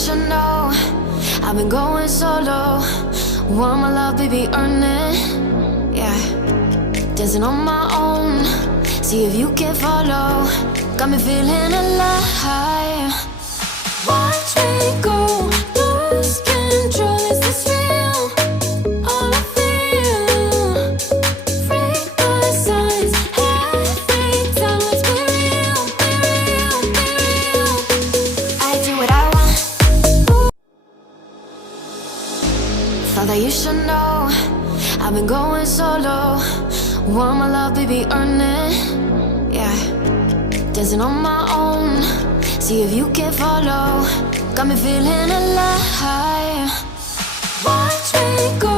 should know I've been going solo. Want my love, baby, earn it. Yeah, dancing on my own. See if you can follow. Got me feeling alive. Watch me go, lose control. Is this real? All I feel. Break my signs every time. Let's be real, be real, be real. I do what I want. Thought that you should know I've been going solo. Want my love, baby, earn it. Yeah, dancing on my own. See if you can follow. Got me feeling alive. Watch me go.